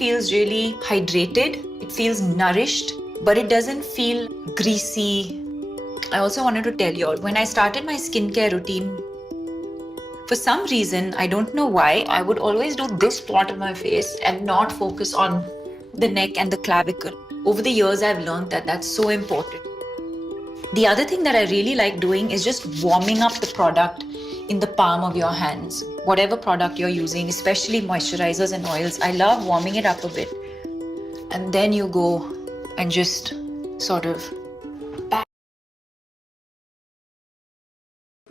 feels really hydrated, it feels nourished, but it doesn't feel greasy. I also wanted to tell you all, when I started my skincare routine, for some reason, I don't know why, I would always do this part of my face and not focus on the neck and the clavicle. Over the years, I've learned that that's so important. The other thing that I really like doing is just warming up the product in the palm of your hands. Whatever product you're using, especially moisturizers and oils, I love warming it up a bit. And then you go and just sort of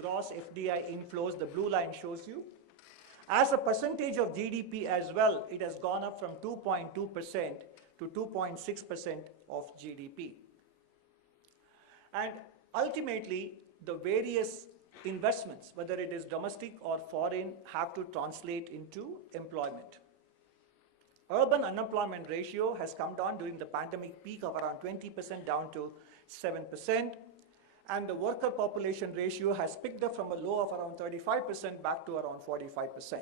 gross FDI inflows, the blue line shows you. As a percentage of GDP as well, it has gone up from 2.2% to 2.6% of GDP. And ultimately, the various investments, whether it is domestic or foreign, have to translate into employment. Urban unemployment ratio has come down during the pandemic peak of around 20% down to 7%. And the worker population ratio has picked up from a low of around 35% back to around 45%.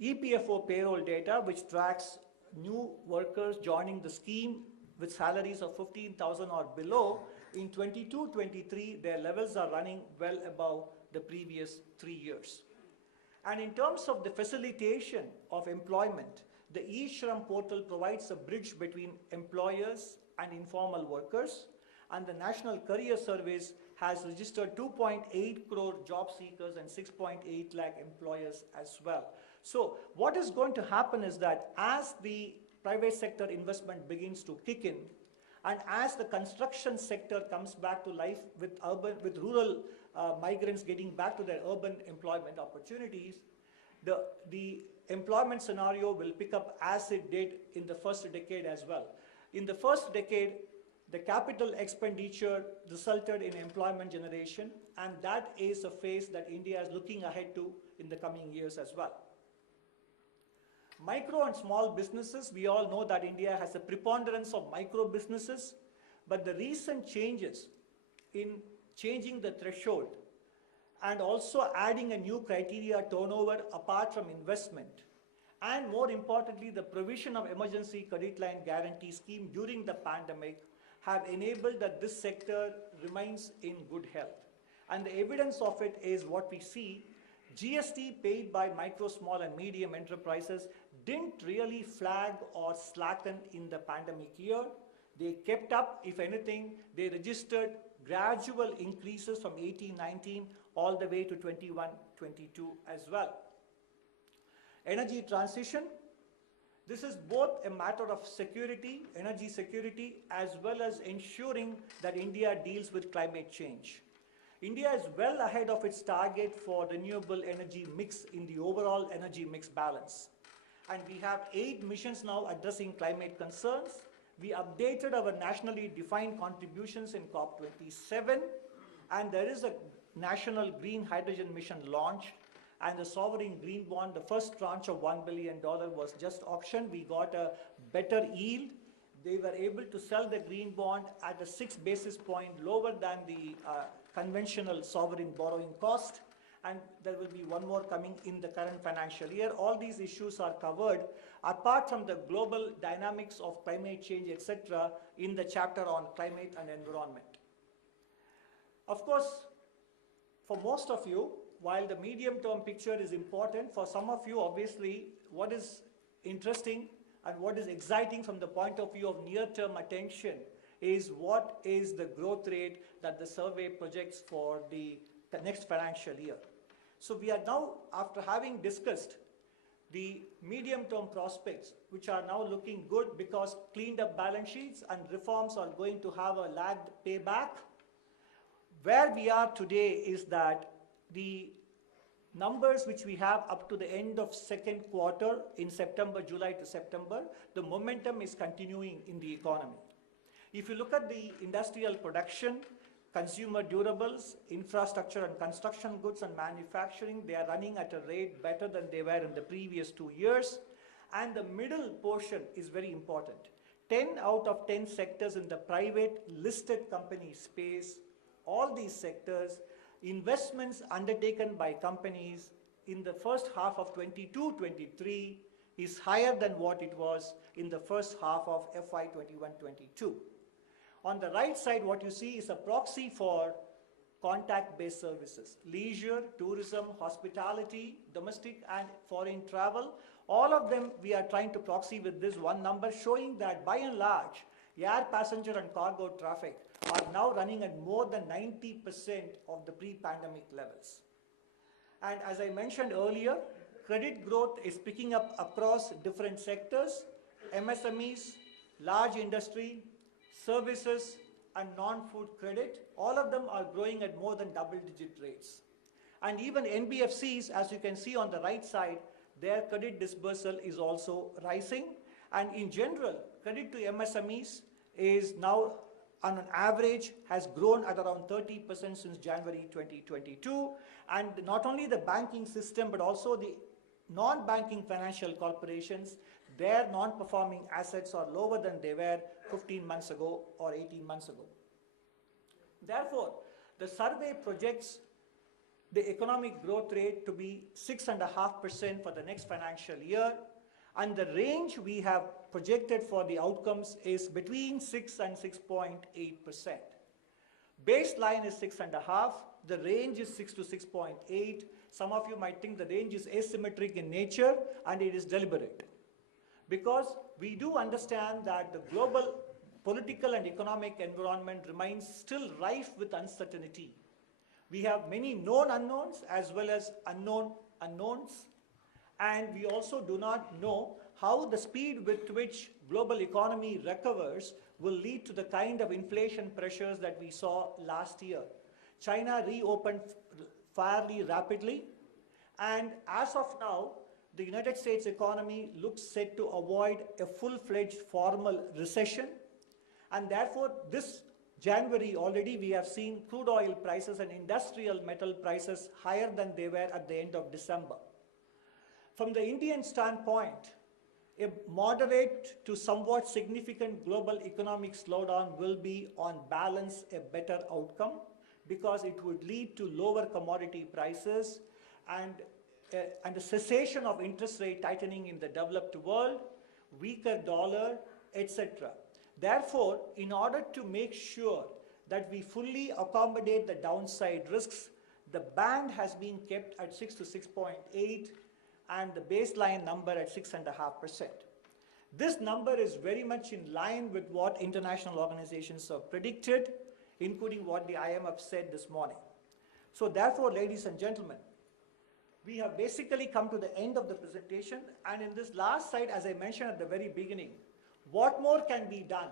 EPFO payroll data, which tracks new workers joining the scheme with salaries of 15,000 or below, in 22-23, their levels are running well above the previous 3 years. And in terms of the facilitation of employment, the eShram portal provides a bridge between employers and informal workers, and the National Career Service has registered 2.8 crore job seekers and 6.8 lakh employers as well. So what is going to happen is that as the private sector investment begins to kick in, and as the construction sector comes back to life with rural migrants getting back to their urban employment opportunities, the employment scenario will pick up as it did in the first decade as well. In the first decade, the capital expenditure resulted in employment generation, and that is a phase that India is looking ahead to in the coming years as well. Micro and small businesses, we all know that India has a preponderance of micro businesses, but the recent changes in changing the threshold and also adding a new criteria turnover apart from investment, and more importantly, the provision of emergency credit line guarantee scheme during the pandemic have enabled that this sector remains in good health. And the evidence of it is what we see. GST paid by micro, small and medium enterprises didn't really flag or slacken in the pandemic year. They kept up. If anything, they registered gradual increases from 18-19 all the way to 21-22 as well. Energy transition. This is both a matter of security, energy security, as well as ensuring that India deals with climate change. India is well ahead of its target for renewable energy mix in the overall energy mix balance. And we have 8 missions now addressing climate concerns. We updated our nationally defined contributions in COP27, and there is a national green hydrogen mission launched, and the sovereign green bond, the first tranche of $1 billion was just auctioned. We got a better yield. They were able to sell the green bond at a 6 basis point lower than the conventional sovereign borrowing cost, and there will be one more coming in the current financial year. All these issues are covered apart from the global dynamics of climate change, etc., in the chapter on climate and environment. Of course, for most of you, while the medium-term picture is important, for some of you, obviously, what is interesting and what is exciting from the point of view of near-term attention is what is the growth rate that the survey projects for the next financial year. So we are now, after having discussed the medium-term prospects, which are now looking good because cleaned up balance sheets and reforms are going to have a lagged payback. Where we are today is that the numbers which we have up to the end of second quarter in September, July to September, the momentum is continuing in the economy. If you look at the industrial production, consumer durables, infrastructure and construction goods and manufacturing, they are running at a rate better than they were in the previous 2 years. And the middle portion is very important. 10 out of 10 sectors in the private listed company space, all these sectors, investments undertaken by companies in the first half of 22-23 is higher than what it was in the first half of FY 21-22. On the right side, what you see is a proxy for contact-based services, leisure, tourism, hospitality, domestic and foreign travel. All of them we are trying to proxy with this one number, showing that by and large, air passenger and cargo traffic are now running at more than 90% of the pre-pandemic levels. And as I mentioned earlier, credit growth is picking up across different sectors, MSMEs, large industry, services, and non-food credit. All of them are growing at more than double-digit rates. And even NBFCs, as you can see on the right side, their credit disbursal is also rising. And in general, credit to MSMEs is now on an average has grown at around 30% since January 2022. And not only the banking system, but also the non-banking financial corporations, their non-performing assets are lower than they were 15 months ago or 18 months ago. Therefore, the survey projects the economic growth rate to be 6.5% for the next financial year, and the range we have projected for the outcomes is between 6 and 6.8%. Baseline is 6.5, the range is 6 to 6.8. Some of you might think the range is asymmetric in nature, and it is deliberate. Because we do understand that the global political and economic environment remains still rife with uncertainty. We have many known unknowns as well as unknown unknowns, and we also do not know how the speed with which global economy recovers will lead to the kind of inflation pressures that we saw last year. China reopened fairly rapidly, and as of now, the United States economy looks set to avoid a full-fledged formal recession, and therefore this January already we have seen crude oil prices and industrial metal prices higher than they were at the end of December. From the Indian standpoint, a moderate to somewhat significant global economic slowdown will be on balance a better outcome, because it would lead to lower commodity prices and a cessation of interest rate tightening in the developed world, weaker dollar, etc. Therefore, in order to make sure that we fully accommodate the downside risks, the band has been kept at 6 to 6.8 and the baseline number at 6.5%. This number is very much in line with what international organizations have predicted, including what the IMF said this morning. So therefore, ladies and gentlemen, we have basically come to the end of the presentation, and in this last slide, as I mentioned at the very beginning, what more can be done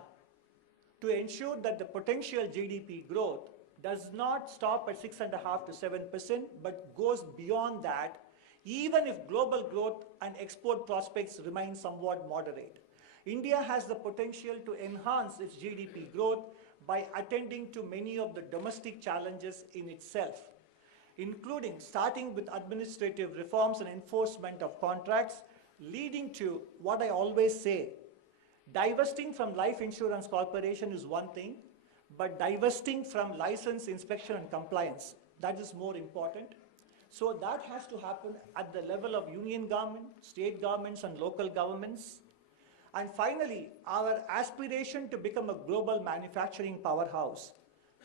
to ensure that the potential GDP growth does not stop at 6.5 to 7%, but goes beyond that, even if global growth and export prospects remain somewhat moderate. India has the potential to enhance its GDP growth by attending to many of the domestic challenges in itself, including starting with administrative reforms and enforcement of contracts, leading to what I always say, divesting from life insurance corporation is one thing, but divesting from license, inspection and compliance, that is more important. So that has to happen at the level of union government, state governments and local governments. And finally, our aspiration to become a global manufacturing powerhouse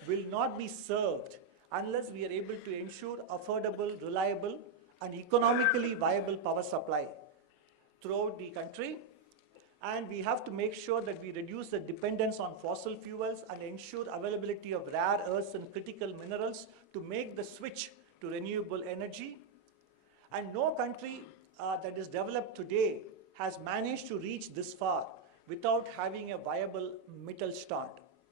will not be served unless we are able to ensure affordable, reliable and economically viable power supply throughout the country. And we have to make sure that we reduce the dependence on fossil fuels and ensure availability of rare earths and critical minerals to make the switch to renewable energy. And no country that is developed today has managed to reach this far without having a viable Mittelstand,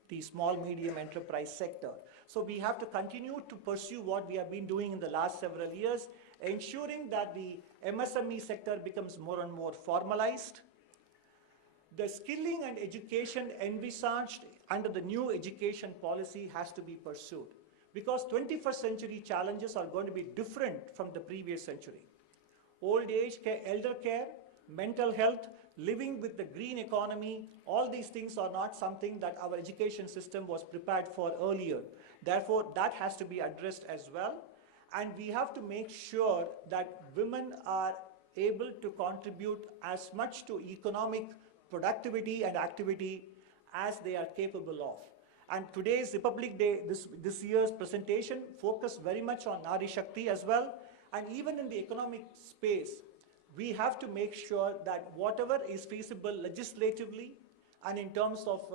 the small medium enterprise sector. So we have to continue to pursue what we have been doing in the last several years, ensuring that the MSME sector becomes more and more formalized. The skilling and education envisaged under the new education policy has to be pursued, because 21st century challenges are going to be different from the previous century. Old age care, elder care, mental health, living with the green economy, all these things are not something that our education system was prepared for earlier. Therefore, that has to be addressed as well. And we have to make sure that women are able to contribute as much to economic productivity and activity as they are capable of. And today's Republic Day, this year's presentation focused very much on Nari Shakti as well. And even in the economic space, we have to make sure that whatever is feasible legislatively and in terms of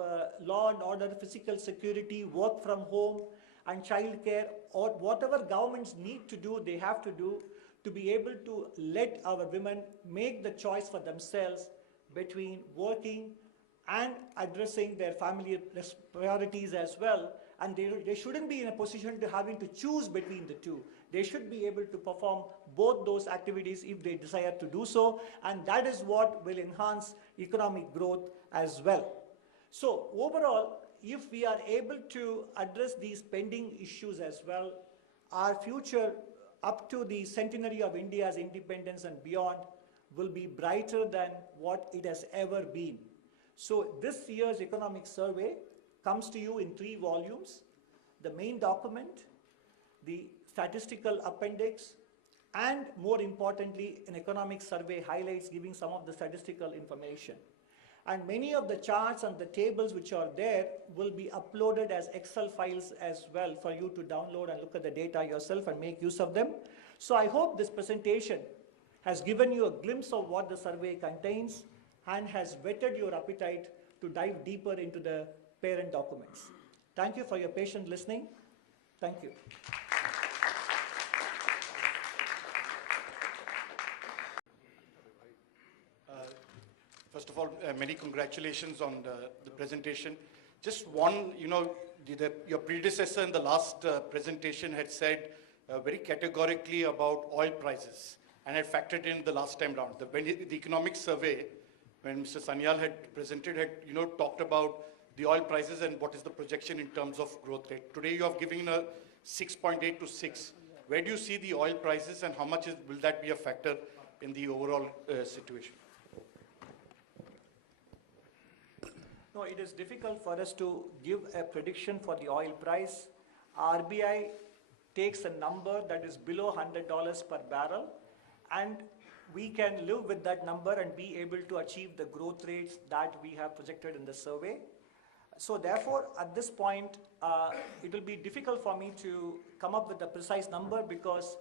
law and order, physical security, work from home, and child care, or whatever governments need to do, they have to do to be able to let our women make the choice for themselves between working and addressing their family priorities as well. And they shouldn't be in a position to having to choose between the two. They should be able to perform both those activities if they desire to do so, and that is what will enhance economic growth as well. So overall, if we are able to address these pending issues as well, our future up to the centenary of India's independence and beyond will be brighter than what it has ever been. So this year's economic survey comes to you in 3 volumes: the main document, the statistical appendix, and more importantly, an economic survey highlights giving some of the statistical information. And many of the charts and the tables which are there will be uploaded as Excel files as well for you to download and look at the data yourself and make use of them. So I hope this presentation has given you a glimpse of what the survey contains and has whetted your appetite to dive deeper into the parent documents. Thank you for your patient listening. Thank you. First of all, many congratulations on the presentation. Just one, your predecessor in the last presentation had said very categorically about oil prices and had factored in the last time round. When the economic survey, when Mr. Sanyal had presented, had talked about the oil prices and what is the projection in terms of growth rate. Today you have given a 6.8 to 6. Where do you see the oil prices and how much will that be a factor in the overall situation? No, it is difficult for us to give a prediction for the oil price. RBI takes a number that is below $100 per barrel, and we can live with that number and be able to achieve the growth rates that we have projected in the survey. So therefore, at this point, it will be difficult for me to come up with a precise number because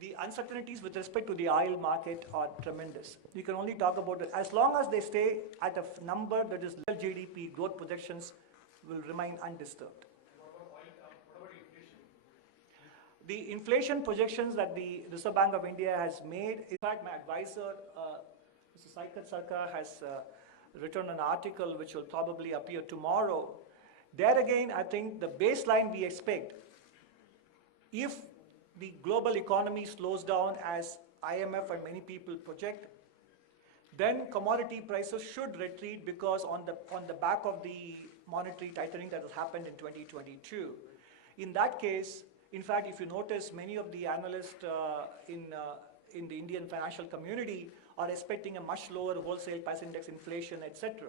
the uncertainties with respect to the oil market are tremendous. You can only talk about it. As long as they stay at a number that is real GDP, growth projections will remain undisturbed. What about inflation? The inflation projections that the Reserve Bank of India has made, in fact, my advisor, Mr. Saikat Sarkar, has written an article which will probably appear tomorrow. There again, I think the baseline we expect, if the global economy slows down as IMF and many people project, then commodity prices should retreat because on the back of the monetary tightening that has happened in 2022. In that case, in fact, if you notice, many of the analysts in the Indian financial community are expecting a much lower wholesale price index inflation, etc.,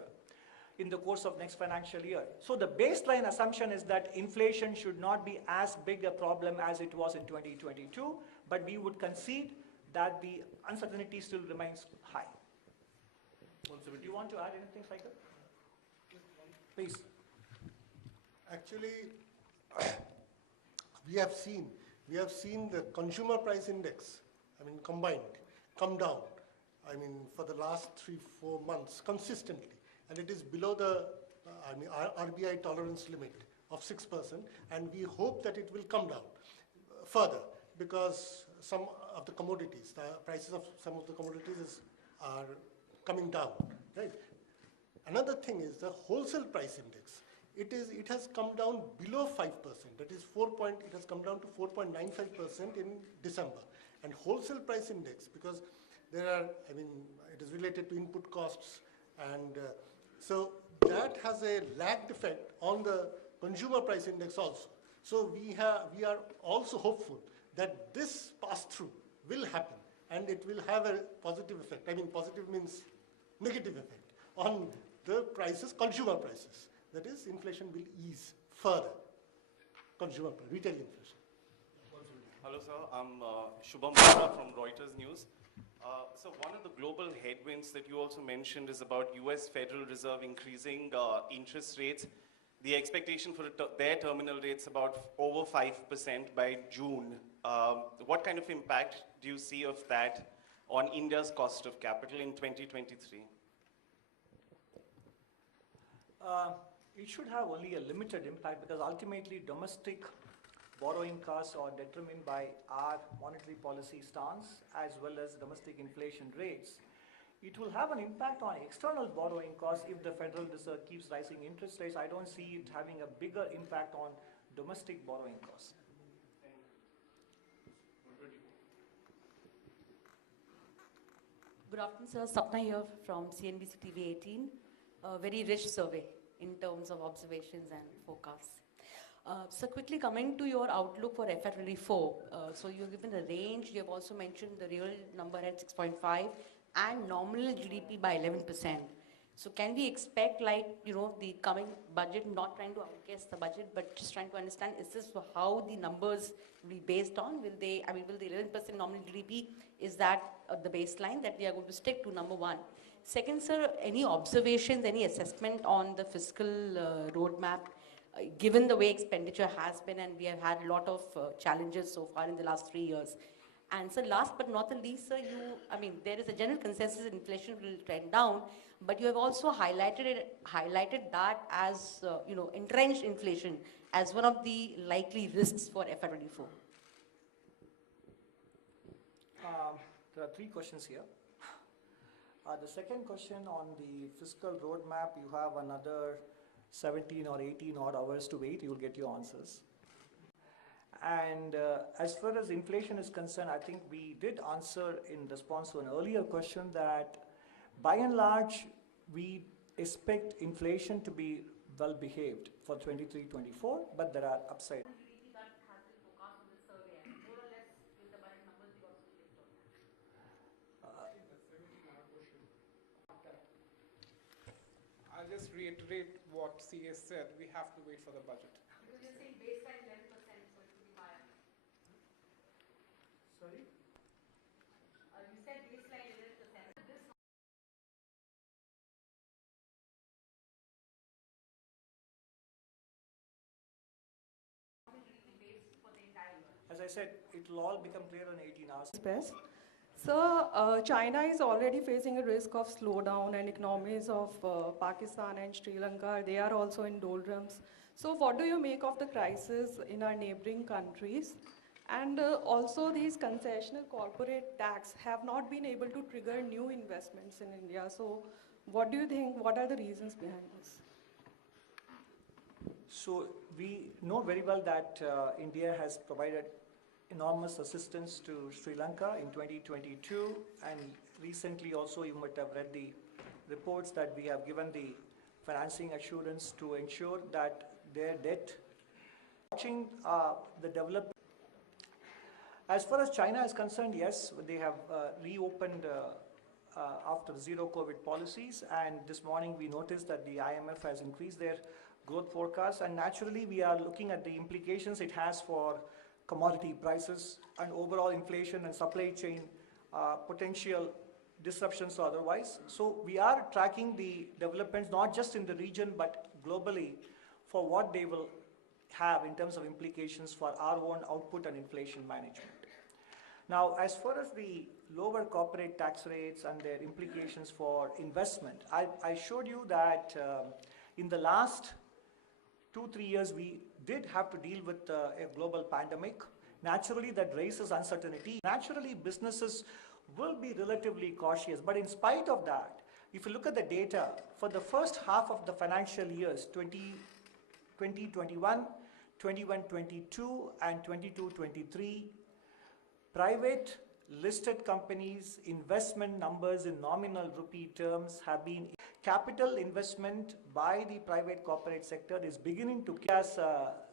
in the course of next financial year. So the baseline assumption is that inflation should not be as big a problem as it was in 2022, but we would concede that the uncertainty still remains high. Do you want to add anything, Saikar? Please. Actually, we have seen the consumer price index, combined, come down, for the last 3-4 months consistently. And it is below the RBI tolerance limit of 6%, and we hope that it will come down further because some of the commodities, the prices of some of the commodities are coming down, right? Another thing is the wholesale price index. It has come down below 5%. That is it has come down to 4.95% in December. And wholesale price index, because there are, it is related to input costs, and so that has a lagged effect on the consumer price index also. So we are also hopeful that this pass-through will happen and it will have a positive effect. Positive means negative effect on the prices, consumer prices. That is, inflation will ease further. Retail inflation. Hello, sir. I'm Shubham Mehta from Reuters News. So one of the global headwinds that you also mentioned is about US Federal Reserve increasing interest rates. The expectation for their terminal rates about over 5% by June. What kind of impact do you see of that on India's cost of capital in 2023? It should have only a limited impact because ultimately domestic borrowing costs are determined by our monetary policy stance as well as domestic inflation rates. It will have an impact on external borrowing costs if the Federal Reserve keeps rising interest rates. I don't see it having a bigger impact on domestic borrowing costs. Good afternoon, sir. Sapna here from CNBC TV 18. A very rich survey in terms of observations and forecasts. So quickly coming to your outlook for FY24. So you've given a range. You have also mentioned the real number at 6.5 and nominal GDP by 11%. So can we expect, like, the coming budget, not trying to outguess the budget, but just trying to understand, is this how the numbers will be based on? Will the 11% nominal GDP, is that the baseline that we are going to stick to, number one? Second, sir, any observations, any assessment on the fiscal roadmap, given the way expenditure has been, and we have had a lot of challenges so far in the last 3 years? And so last but not the least, sir, there is a general consensus inflation will trend down, but you have also highlighted that as, entrenched inflation as one of the likely risks for FY24. There are 3 questions here. The second question on the fiscal roadmap, you have another 17 or 18 odd hours to wait, you will get your answers. And as far as inflation is concerned, I think we did answer in response to an earlier question that by and large, we expect inflation to be well behaved for 23-24, but there are upsides. I'll just reiterate what CS said. We have to wait for the budget. Because you're saying baseline 11%, so it will be higher. Sorry? You said baseline 11%. As I said, it will all become clear in 18 hours. Best. So, China is already facing a risk of slowdown, and economies of Pakistan and Sri Lanka, they are also in doldrums. So what do you make of the crisis in our neighboring countries? And also these concessional corporate tax have not been able to trigger new investments in India. So what do you think, what are the reasons behind this? So we know very well that India has provided enormous assistance to Sri Lanka in 2022, and recently also you might have read the reports that we have given the financing assurance to ensure that their debt. Watching the development. As far as China is concerned, yes, they have reopened after zero COVID policies, and this morning we noticed that the IMF has increased their growth forecast, and naturally we are looking at the implications it has for commodity prices and overall inflation and supply chain potential disruptions or otherwise. So we are tracking the developments not just in the region but globally for what they will have in terms of implications for our own output and inflation management. Now, as far as the lower corporate tax rates and their implications for investment, I showed you that in the last 2-3 years, we did have to deal with a global pandemic. Naturally, that raises uncertainty. Naturally, businesses will be relatively cautious. But in spite of that, if you look at the data, for the first half of the financial years, 2021, 21-22, and 22-23, private listed companies' investment numbers in nominal rupee terms have been. Capital investment by the private corporate sector is beginning to as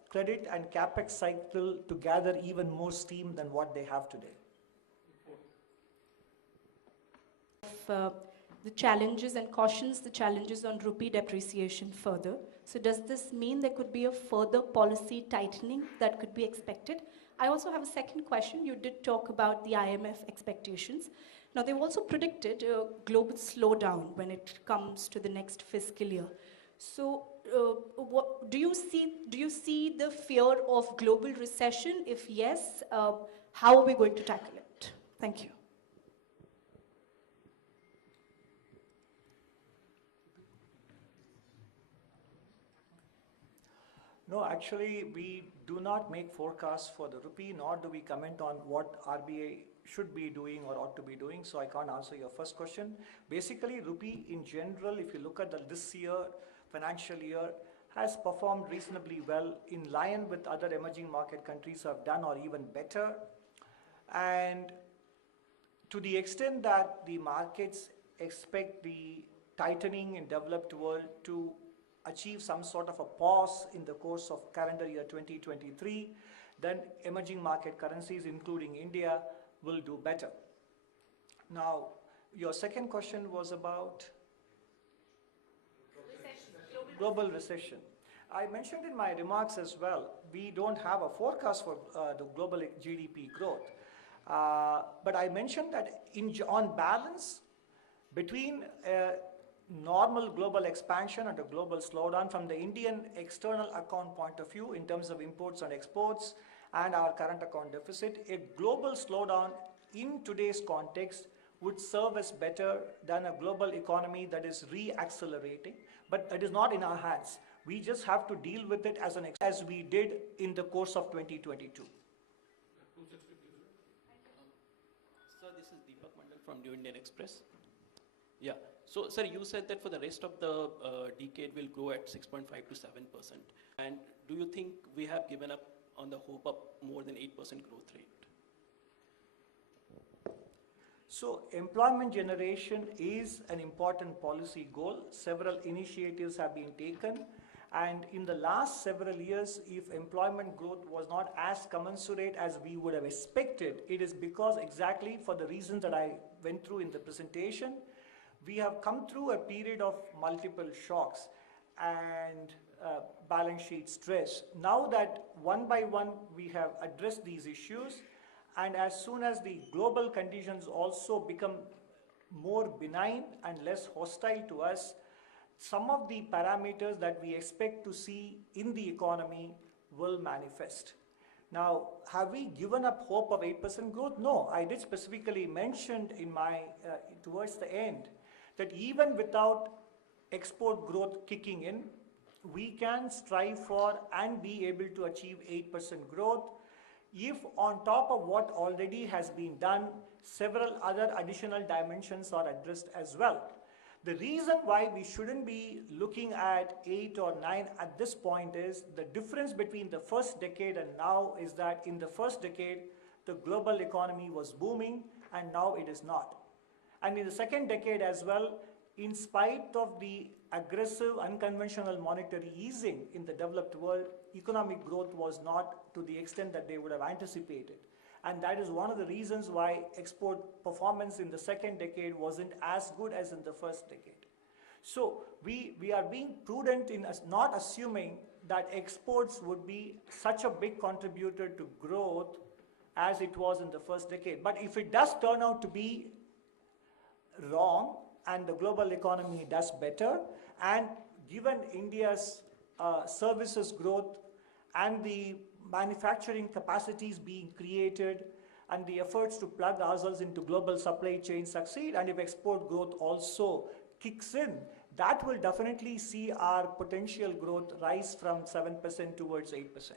credit and capex cycle to gather even more steam than what they have today. The challenges and cautions the challenges on rupee depreciation further. So does this mean there could be a further policy tightening that could be expected? I also have a second question. You did talk about the IMF expectations. Now, they've also predicted a global slowdown when it comes to the next fiscal year. So, what, do you see the fear of global recession? If yes, how are we going to tackle it? Thank you. No, actually, we do not make forecasts for the rupee, nor do we comment on what RBI should be doing or ought to be doing, so I can't answer your first question. Basically, rupee in general, if you look at this year, financial year, has performed reasonably well in line with other emerging market countries have done or even better. And to the extent that the markets expect the tightening in developed world to achieve some sort of a pause in the course of calendar year 2023, then emerging market currencies, including India, will do better. Now, your second question was about global recession. I mentioned in my remarks as well, we don't have a forecast for the global GDP growth. But I mentioned that on balance, between normal global expansion and a global slowdown from the Indian external account point of view in terms of imports and exports and our current account deficit, a global slowdown in today's context would serve us better than a global economy that is re-accelerating, but that is not in our hands. We just have to deal with it as we did in the course of 2022. Sir, this is Deepak Mandal from New Indian Express. Yeah. So, sir, you said that for the rest of the decade will grow at 6.5 to 7%. And do you think we have given up on the hope of more than 8% growth rate? So, employment generation is an important policy goal. Several initiatives have been taken. And in the last several years, if employment growth was not as commensurate as we would have expected, it is because exactly for the reasons that I went through in the presentation, we have come through a period of multiple shocks and balance sheet stress. Now that one by one we have addressed these issues, and as soon as the global conditions also become more benign and less hostile to us, some of the parameters that we expect to see in the economy will manifest. Now, have we given up hope of 8% growth? No, I did specifically mention in my, towards the end, that even without export growth kicking in, we can strive for and be able to achieve 8% growth if on top of what already has been done, several other additional dimensions are addressed as well. The reason why we shouldn't be looking at 8 or 9 at this point is the difference between the first decade and now is that in the first decade, the global economy was booming and now it is not. And in the second decade as well, in spite of the aggressive unconventional monetary easing in the developed world, economic growth was not to the extent that they would have anticipated. And that is one of the reasons why export performance in the second decade wasn't as good as in the first decade. So we are being prudent in not assuming that exports would be such a big contributor to growth as it was in the first decade. But if it does turn out to be wrong and the global economy does better, and given India's services growth and the manufacturing capacities being created and the efforts to plug ourselves into global supply chains succeed, and if export growth also kicks in, that will definitely see our potential growth rise from 7% towards 8%.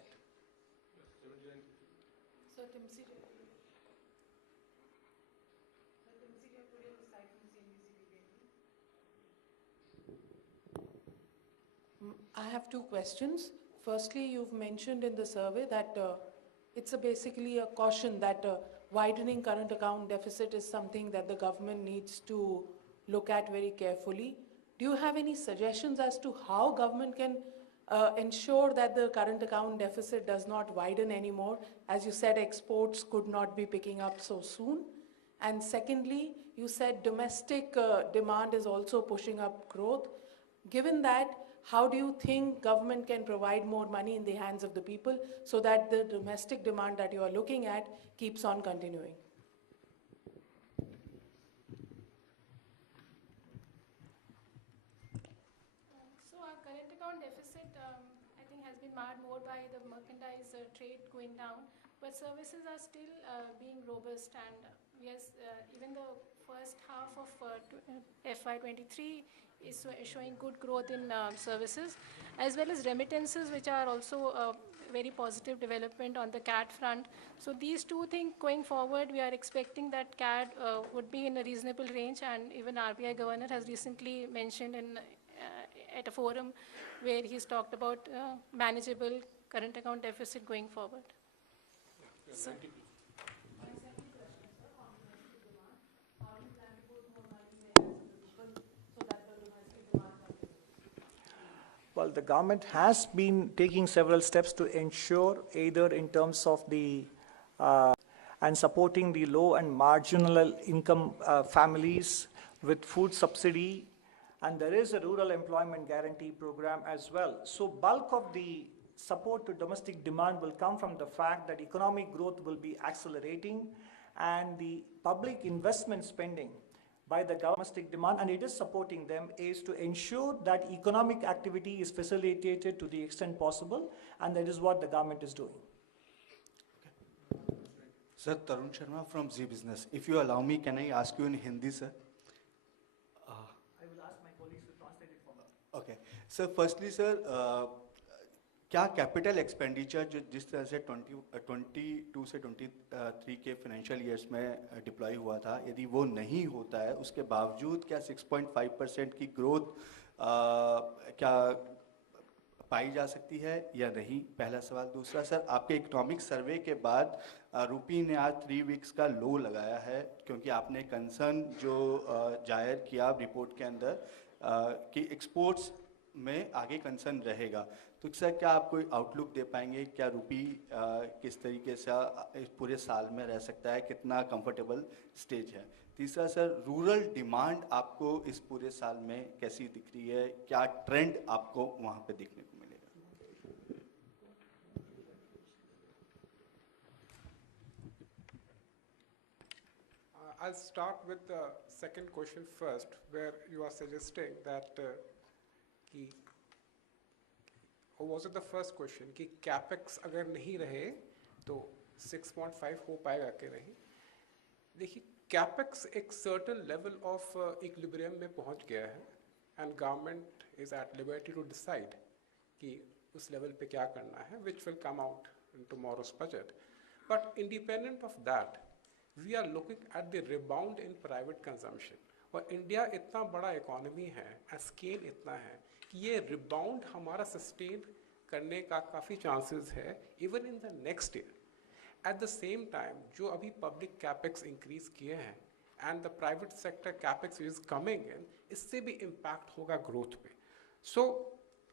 I have two questions. Firstly, you've mentioned in the survey that it's basically a caution that widening current account deficit is something that the government needs to look at very carefully. Do you have any suggestions as to how government can ensure that the current account deficit does not widen anymore? As you said, exports could not be picking up so soon. And secondly, you said domestic demand is also pushing up growth. Given that, how do you think government can provide more money in the hands of the people so that the domestic demand that you are looking at keeps on continuing? account deficit, I think, has been marred more by the merchandise trade going down, but services are still being robust, and yes, even the first half of FY23 is showing good growth in services, as well as remittances, which are also very positive development on the CAD front. So these two things going forward, we are expecting that CAD would be in a reasonable range, and even RBI governor has recently mentioned at a forum where he's talked about manageable current account deficit going forward. So, Well, the government has been taking several steps to ensure either in terms of the and supporting the low and marginal income families with food subsidy, and there is a rural employment guarantee program as well. So bulk of the support to domestic demand will come from the fact that economic growth will be accelerating, and the public investment spending by the domestic demand, and it is supporting them, is to ensure that economic activity is facilitated to the extent possible, and that is what the government is doing. Sir, Tarun Sharma from Z Business. If you allow me, can I ask you in Hindi, sir? I will ask my colleagues to translate it for me. Okay. Sir, firstly, sir, क्या capital expenditure जो जिस तरह से 22 से 23 के financial years में deploy हुआ था, यदि वो नहीं होता है, उसके बावजूद क्या 6.5% की ग्रोथ क्या पाई जा सकती है या नहीं? पहला सवाल। दूसरा सर, आपके इकोनॉमिक सर्वे के बाद रुपी ने आज 3 वीक्स का लो लगाया है, क्योंकि आपने कंसर्न जो जाहिर किया रिपोर्ट के अंदर कि एक्सपोर्ट्स में आगे कंसर्न रहेगा। तो सर, क्या आप कोई आउटलुक दे पाएंगे, क्या रुपी किस तरीके से इस पूरे साल में रह सकता है, कितना कंफर्टेबल स्टेज है? तीसरा सर, रूरल डिमांड आपको इस पूरे साल में कैसी दिख रही है, क्या ट्रेंड आपको वहाँ पे देखने को मिलेगा? I'll start with the second question first, where you are suggesting that or was it the first question कि कैपेक्स अगर नहीं रहे तो 6.5 हो पाएगा कि नहीं? देखिए, कैपेक्स एक सर्टेन लेवल ऑफ इक्विलिब्रियम में पहुंच गया है, and government is at liberty to decide कि उस लेवल पे क्या करना है, which will come out in tomorrow's budget. But independent of that, we are looking at the rebound in private consumption. और इंडिया इतना बड़ा इकोनॉमी है, स्केल इतना है कि ये रिबाउंड हमारा सस्टेन करने का काफ़ी चांसेस है even in the next year. At the same time जो अभी पब्लिक कैपेक्स इंक्रीज किए हैं and the private sector capex is coming in, इससे भी इम्पैक्ट होगा ग्रोथ पे. सो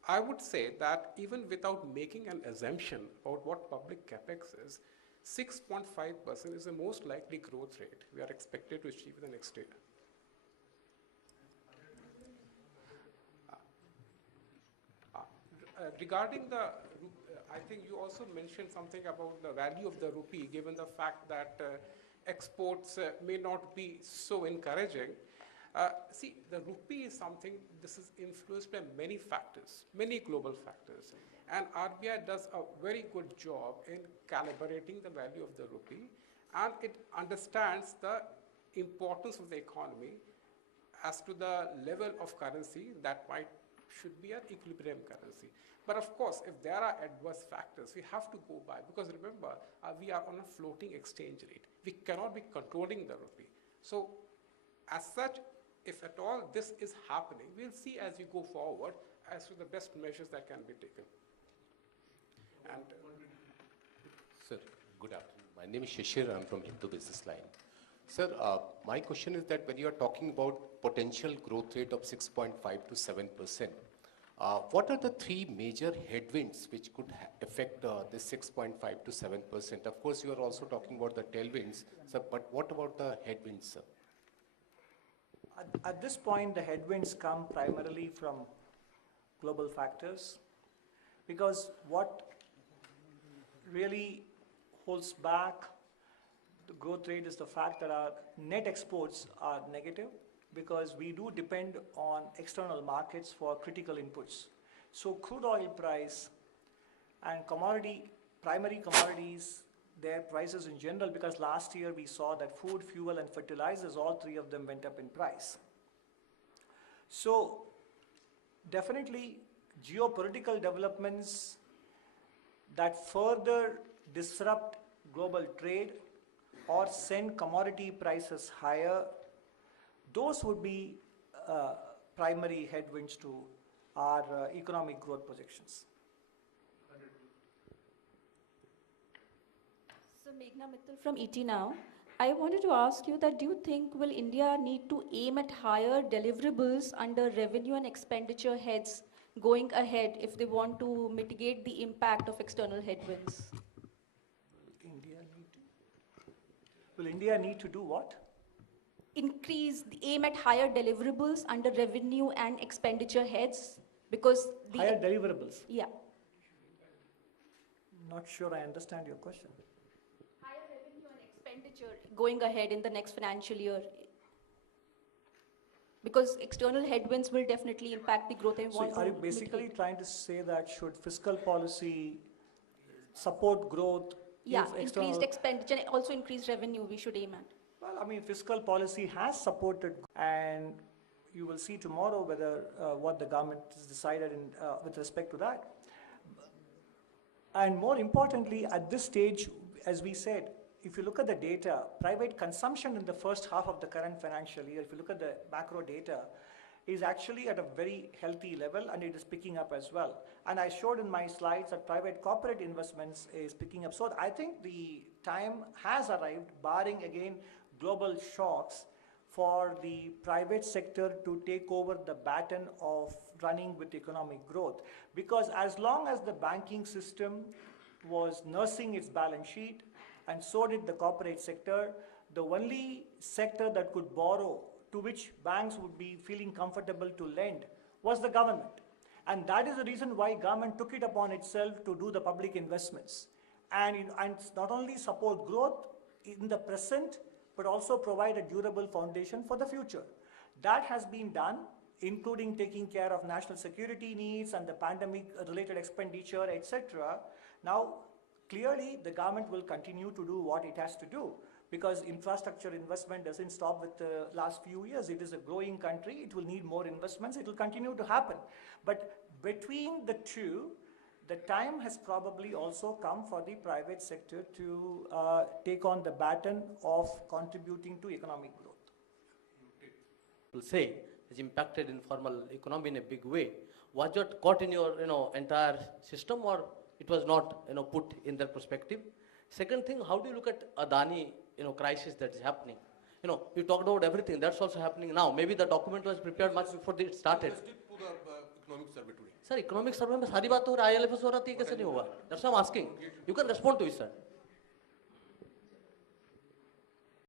I would say that even without making an assumption about what public capex is, 6.5% is the most likely growth rate we are expected to achieve in the next year. Regarding the, I think you also mentioned something about the value of the rupee, given the fact that exports may not be so encouraging. See, the rupee is something, this is influenced by many factors, many global factors. And RBI does a very good job in calibrating the value of the rupee, and it understands the importance of the economy as to the level of currency that should be an equilibrium currency. But of course, if there are adverse factors, we have to go by, because remember, we are on a floating exchange rate. We cannot be controlling the rupee. So as such, if at all this is happening, we'll see as we go forward as to the best measures that can be taken. And Sir, good afternoon. My name is Shishir. I'm from Hindu Business Line. Sir, my question is that when you are talking about potential growth rate of 6.5 to 7%, what are the three major headwinds which could affect this 6.5 to 7%? Of course, you are also talking about the tailwinds, sir, but what about the headwinds, sir? At this point, the headwinds come primarily from global factors, because what really holds back the growth rate is the fact that our net exports are negative, because we do depend on external markets for critical inputs. So crude oil price and primary commodities, their prices in general, because last year we saw that food, fuel and fertilizers, all three of them went up in price. So definitely geopolitical developments that further disrupt global trade or send commodity prices higher, those would be primary headwinds to our economic growth projections. So Meghna Mittal from ET Now. I wanted to ask you that do you think will India need to aim at higher deliverables under revenue and expenditure heads going ahead if they want to mitigate the impact of external headwinds? Will India need to do what? Aim at higher deliverables under revenue and expenditure heads because Higher deliverables? Yeah. Not sure I understand your question. Higher revenue and expenditure going ahead in the next financial year. Because external headwinds will definitely impact the growth. So are you basically trying to say that should fiscal policy support growth? Yeah, increased expenditure and also increased revenue we should aim at. Well, I mean, fiscal policy has supported, and you will see tomorrow whether what the government has decided with respect to that. And more importantly, at this stage, as we said, if you look at the data, private consumption in the first half of the current financial year, if you look at the macro data, is actually at a very healthy level, and it is picking up as well. And I showed in my slides that private corporate investments is picking up. So I think the time has arrived, barring again global shocks, for the private sector to take over the baton of running with economic growth. Because as long as the banking system was nursing its balance sheet, and so did the corporate sector, the only sector that could borrow, to which banks would be feeling comfortable to lend, was the government. And that is the reason why government took it upon itself to do the public investments. And not only support growth in the present, but also provide a durable foundation for the future. That has been done, including taking care of national security needs and the pandemic-related expenditure, etc. Now, clearly, the government will continue to do what it has to do, because infrastructure investment doesn't stop with the last few years. It is a growing country. It will need more investments. It will continue to happen. But between the two, the time has probably also come for the private sector to take on the baton of contributing to economic growth. Will say has impacted informal economy in a big way. Was that caught in your entire system, or it was not put in that perspective? Second thing, how do you look at Adani crisis that is happening? You talked about everything that's also happening now. Maybe the document was prepared much before it started. Economic survey today. Sir, economic survey में सारी बात हो रही है, ILFS हो रहा है, कैसे नहीं होगा? That's why I'm asking. You can respond to it, sir.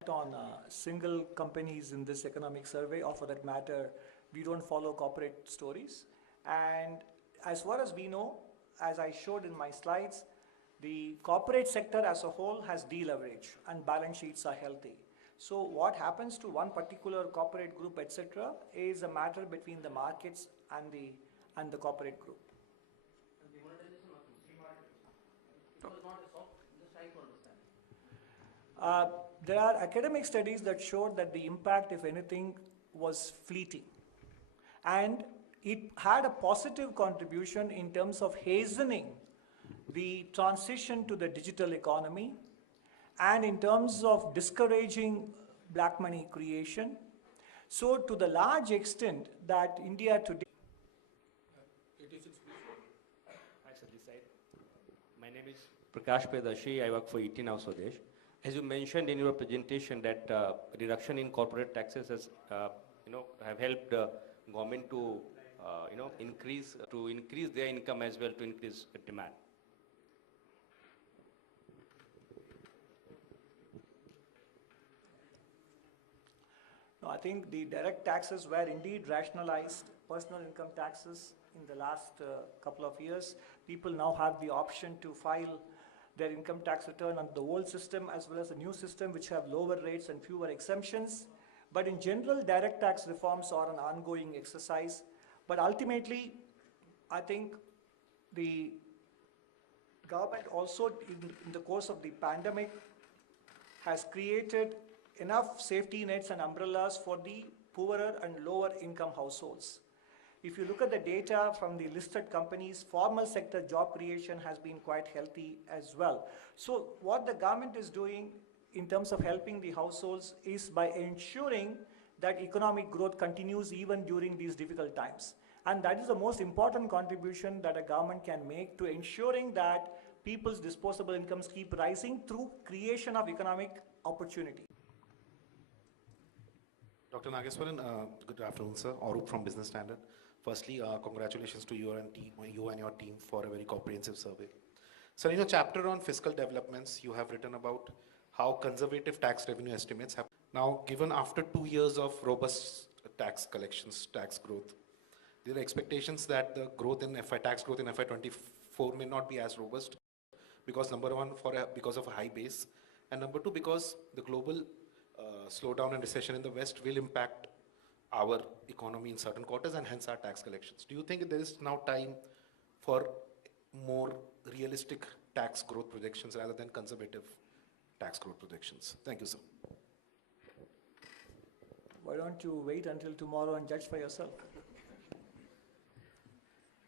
On single companies in this economic survey, or for that matter, we don't follow corporate stories. And as far as we know, as I showed in my slides, the corporate sector as a whole has deleverage and balance sheets are healthy. So what happens to one particular corporate group, etc., is a matter between the markets and the corporate group. There are academic studies that showed that the impact, if anything, was fleeting. And it had a positive contribution in terms of hastening the transition to the digital economy, and in terms of discouraging black money creation. So to the large extent that India today... Hi, sir, this side. My name is Prakash Pedashi. I work for ET Now Swadesh. As you mentioned in your presentation that reduction in corporate taxes has, have helped government to, increase their income as well to increase demand. No, I think the direct taxes were indeed rationalized, personal income taxes in the last couple of years. People now have the option to file their income tax return under the old system as well as the new system, which have lower rates and fewer exemptions. But in general, direct tax reforms are an ongoing exercise. But ultimately, I think the government also, in the course of the pandemic, has created enough safety nets and umbrellas for the poorer and lower income households. If you look at the data from the listed companies, formal sector job creation has been quite healthy as well. So what the government is doing in terms of helping the households is by ensuring that economic growth continues even during these difficult times. And that is the most important contribution that a government can make to ensuring that people's disposable incomes keep rising through creation of economic opportunity. Dr. Nageswaran, good afternoon, sir. Arup from Business Standard. Firstly, congratulations to you and your team for a very comprehensive survey. So in your chapter on fiscal developments, you have written about how conservative tax revenue estimates have. Now, given after 2 years of robust tax collections, tax growth, there are expectations that the growth in tax growth in FY24 may not be as robust because number one, because of a high base, and number two, because the global slowdown and recession in the West will impact our economy in certain quarters and hence our tax collections. Do you think there is now time for more realistic tax growth projections rather than conservative tax growth projections? Thank you, sir. Why don't you wait until tomorrow and judge for yourself?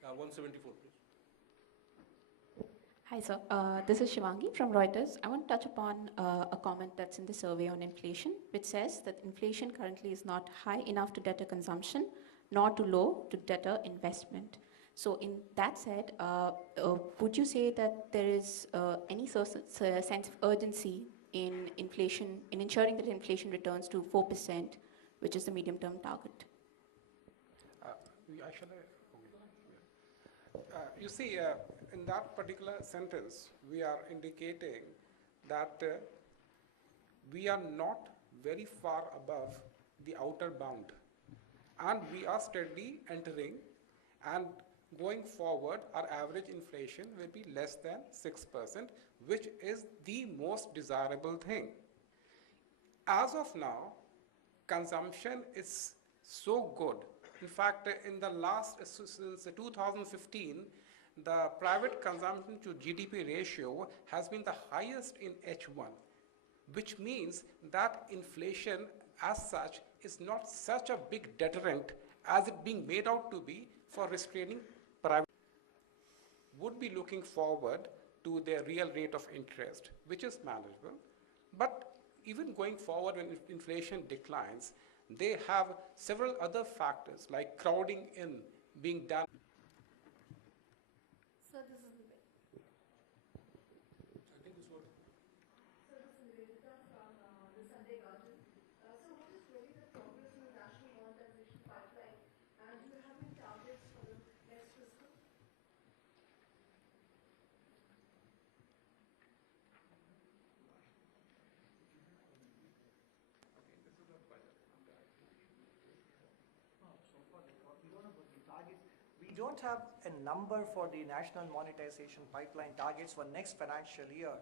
174, please. Hi, sir. This is Shivangi from Reuters. I want to touch upon a comment that's in the survey on inflation, which says that inflation currently is not high enough to deter consumption, nor too low to deter investment. So in that said, would you say that there is any sense of urgency in inflation, in ensuring that inflation returns to 4%, which is the medium-term target? You see, in that particular sentence, we are indicating that we are not very far above the outer bound. And we are steadily entering, and going forward, our average inflation will be less than 6%, which is the most desirable thing. As of now, consumption is so good. In fact, in the last, since 2015, the private consumption to GDP ratio has been the highest in H1, which means that inflation as such is not such a big deterrent as it being made out to be for restraining private. Would be looking forward to their real rate of interest, which is manageable. But even going forward when inflation declines, they have several other factors like crowding in being done. So this is the I think this was. So this is Nivedita from the Sunday Guardian. So what is really the progress in the national monetization pipeline, and do you have any targets for the next fiscal? We don't have a number for the national monetization pipeline targets for next financial year.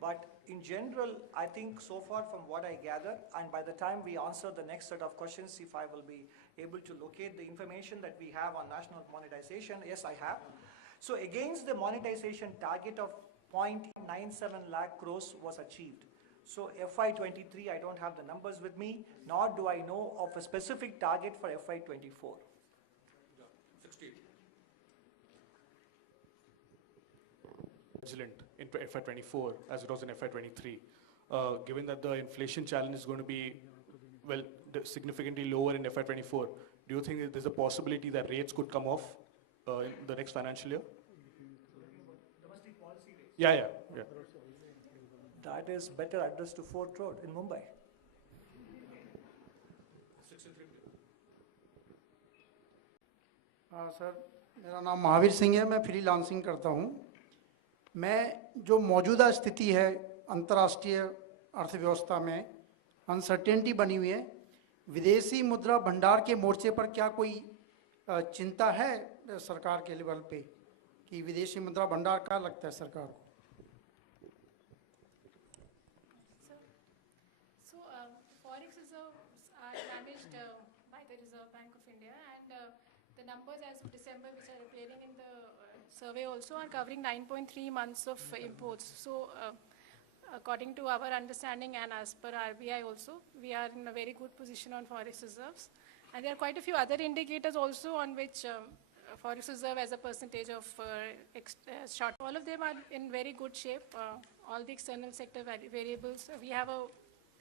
But in general, I think so far from what I gather, and by the time we answer the next set of questions, if I will be able to locate the information that we have on national monetization, yes, I have. So against the monetization target of 0.97 lakh crores was achieved. So FY23, I don't have the numbers with me, nor do I know of a specific target for FY24. 68. Vigilant in FY24 as it was in FY23, given that the inflation challenge is going to be, well, significantly lower in FY24, do you think that there's a possibility that rates could come off in the next financial year? Domestic policy rates? Yeah. That is better addressed to Fort Road in Mumbai. Sir मेरा नाम महावीर सिंह है, मैं freelancing करता हूँ। मैं जो मौजूदा स्थिति है अंतर्राष्ट्रीय अर्थव्यवस्था में अनसर्टेनिटी बनी हुई है, विदेशी मुद्रा भंडार के मोर्चे पर क्या कोई चिंता है सरकार के लेवल पे कि विदेशी मुद्रा भंडार क्या लगता है सरकार को? So forex reserves are managed by the Reserve Bank of India, and the numbers as of December which are appearing in the survey also are covering 9.3 months of imports. So according to our understanding and as per RBI also, we are in a very good position on forex reserves. And there are quite a few other indicators also on which forex reserve as a percentage of short. All of them are in very good shape. All the external sector variables. We have a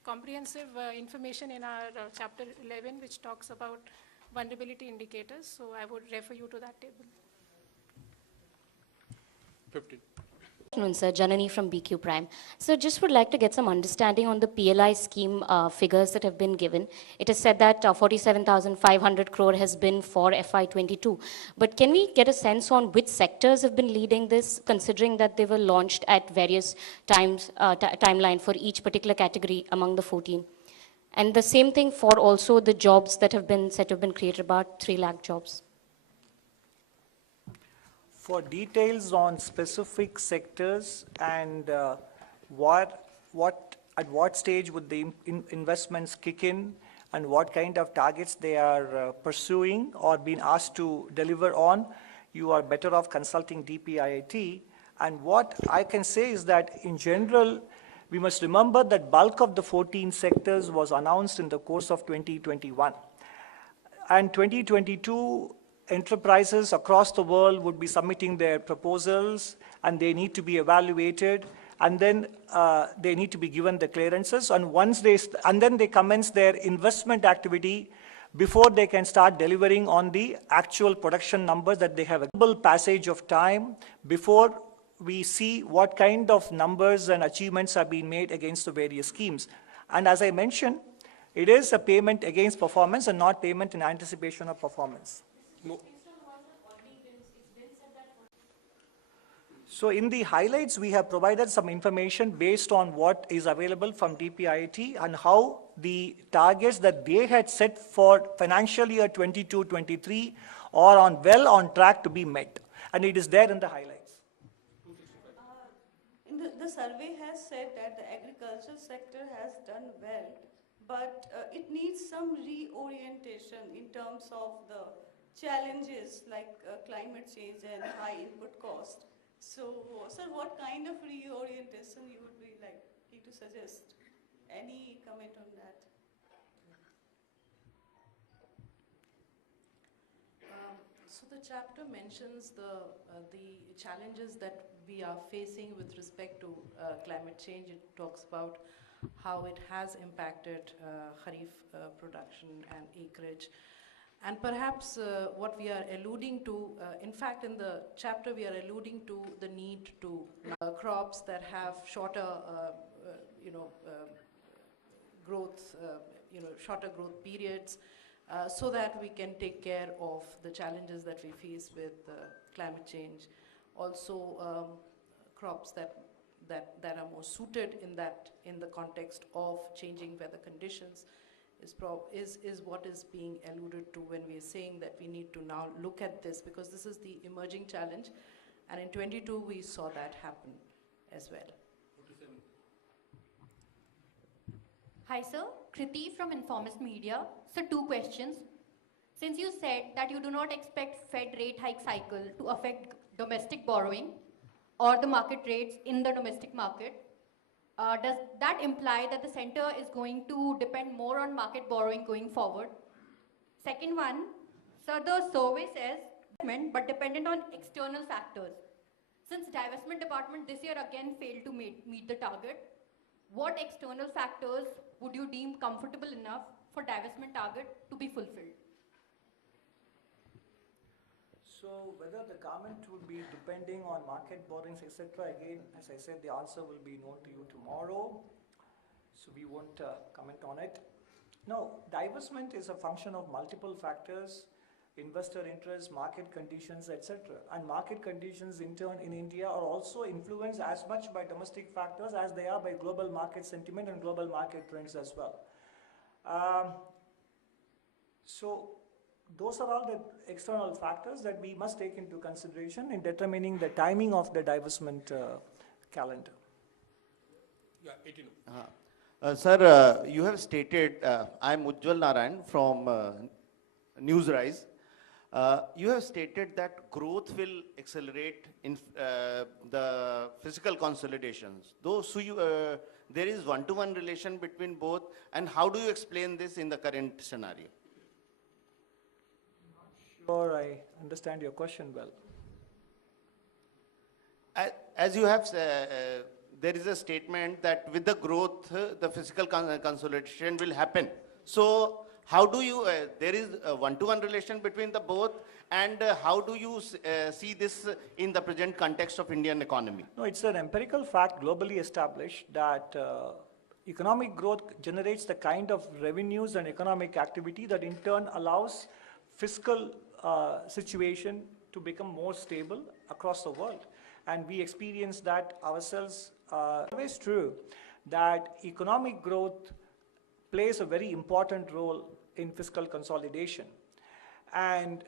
comprehensive information in our chapter 11 which talks about vulnerability indicators. So I would refer you to that table. 15. Good afternoon, sir. Janani from BQ Prime. So just would like to get some understanding on the PLI scheme figures that have been given. It is said that 47,500 crore has been for FY22. But can we get a sense on which sectors have been leading this, considering that they were launched at various times, timeline for each particular category among the 14? And the same thing for also the jobs that have been said to have been created, about 3 lakh jobs. For details on specific sectors and at what stage would the investments kick in and what kind of targets they are pursuing or being asked to deliver on, you are better off consulting DPIIT. And what I can say is that in general, we must remember that bulk of the 14 sectors was announced in the course of 2021. And 2022, enterprises across the world would be submitting their proposals and they need to be evaluated and then they need to be given the clearances, and then they commence their investment activity before they can start delivering on the actual production numbers that they have. A passage of time before we see what kind of numbers and achievements have been made against the various schemes. And as I mentioned, it is a payment against performance and not payment in anticipation of performance. So in the highlights, we have provided some information based on what is available from DPIIT and how the targets that they had set for financial year 22-23 are well on track to be met. And it is there in the highlights. The survey has said that the agricultural sector has done well, but it needs some reorientation in terms of the challenges like climate change and high input cost. So, sir, what kind of reorientation you would be likely to suggest? Any comment on that? So the chapter mentions the challenges that we are facing with respect to climate change. It talks about how it has impacted kharif production and acreage. And perhaps what we are alluding to, in fact, in the chapter we are alluding to the need to crops that have shorter, growth, shorter growth periods, so that we can take care of the challenges that we face with climate change. Also, crops that are more suited in the context of changing weather conditions is what is being alluded to when we are saying that we need to now look at this, because this is the emerging challenge, and in 22 we saw that happen as well. Hi sir, Kriti from Informist Media. So 2 questions. Since you said that you do not expect Fed rate hike cycle to affect domestic borrowing or the market rates in the domestic market, does that imply that the center is going to depend more on market borrowing going forward? Second one, so the survey says but dependent on external factors. Since divestment department this year again failed to meet the target, what external factors would you deem comfortable enough for divestment target to be fulfilled? So whether the government would be depending on market borrowings, etc., again, as I said, the answer will be known to you tomorrow. So we won't comment on it. No, divestment is a function of multiple factors: investor interest, market conditions, etc. And market conditions in turn in India are also influenced as much by domestic factors as they are by global market sentiment and global market trends as well. So those are all the external factors that we must take into consideration in determining the timing of the divestment calendar. Yeah, 18. Sir, you have stated, I am Ujjwal Narayan from Newsrise. You have stated that growth will accelerate in the physical consolidations. Though there is one-to-one relation between both, and how do you explain this in the current scenario? Sure, I understand your question well. As you have said, there is a statement that with the growth, the physical consolidation will happen. So how do you, there is a one-to-one relation between the both, and how do you see this in the present context of Indian economy? No, it's an empirical fact globally established that economic growth generates the kind of revenues and economic activity that in turn allows fiscal situation to become more stable across the world. And we experience that ourselves. Always true that economic growth plays a very important role in fiscal consolidation. And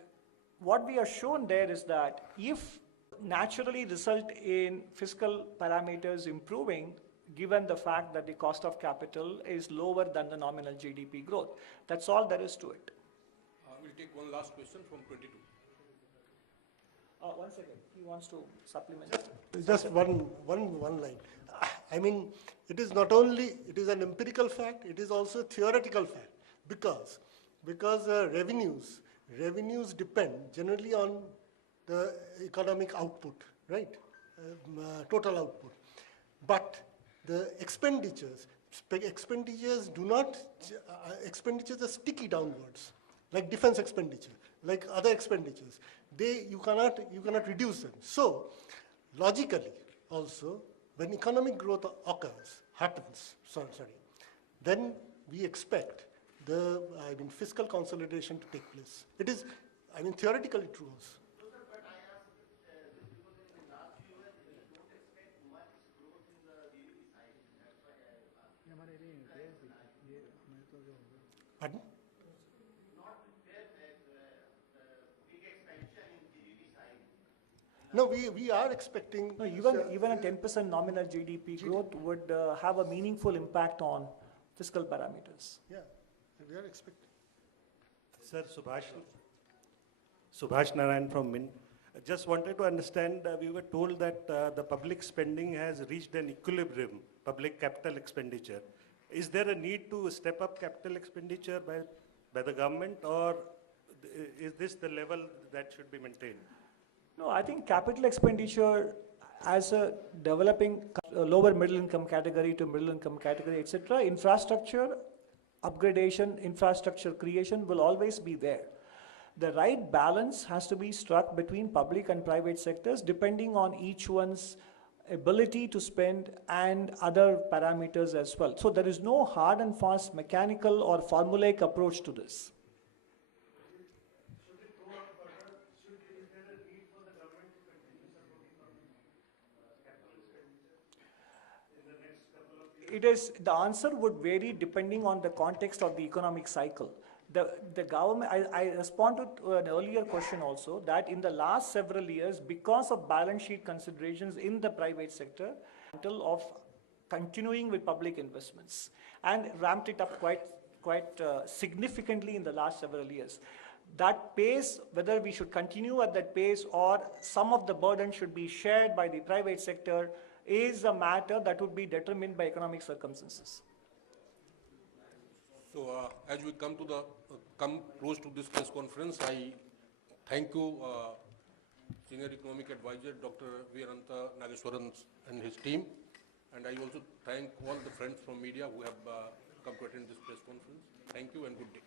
what we are shown there is that if naturally result in fiscal parameters improving, given the fact that the cost of capital is lower than the nominal GDP growth. That's all there is to it. We'll take one last question from 22. 1 second, he wants to supplement. Just one line. I mean, it is not only, it is an empirical fact, it is also a theoretical fact, because revenues depend generally on the economic output, right? Total output. But the expenditures are sticky downwards, like defense expenditure, like other expenditures. You cannot reduce them. So, logically, also, when economic growth happens, then we expect the fiscal consolidation to take place. It is, theoretically true also. Pardon? No, we are expecting. No, even a 10% nominal GDP growth would have a meaningful impact on fiscal parameters. Yeah, we are expecting. Sir, Subhash Narayan from Mint. I just wanted to understand, we were told that the public spending has reached an equilibrium, public capital expenditure. Is there a need to step up capital expenditure by the government, or is this the level that should be maintained? No, I think capital expenditure as a developing lower middle income category to middle income category, etc., infrastructure upgradation, infrastructure creation will always be there. The right balance has to be struck between public and private sectors depending on each one's ability to spend and other parameters as well. So there is no hard and fast mechanical or formulaic approach to this. The answer would vary depending on the context of the economic cycle. The government, I responded to an earlier question also, that in the last several years, because of balance sheet considerations in the private sector, of continuing with public investments and ramped it up quite significantly in the last several years. That pace, whether we should continue at that pace or some of the burden should be shared by the private sector, is a matter that would be determined by economic circumstances. So, as we come close to this press conference, I thank you, Senior Economic Advisor Dr. Anantha Nageswaran and his team, and I also thank all the friends from media who have come to attend this press conference. Thank you and good day.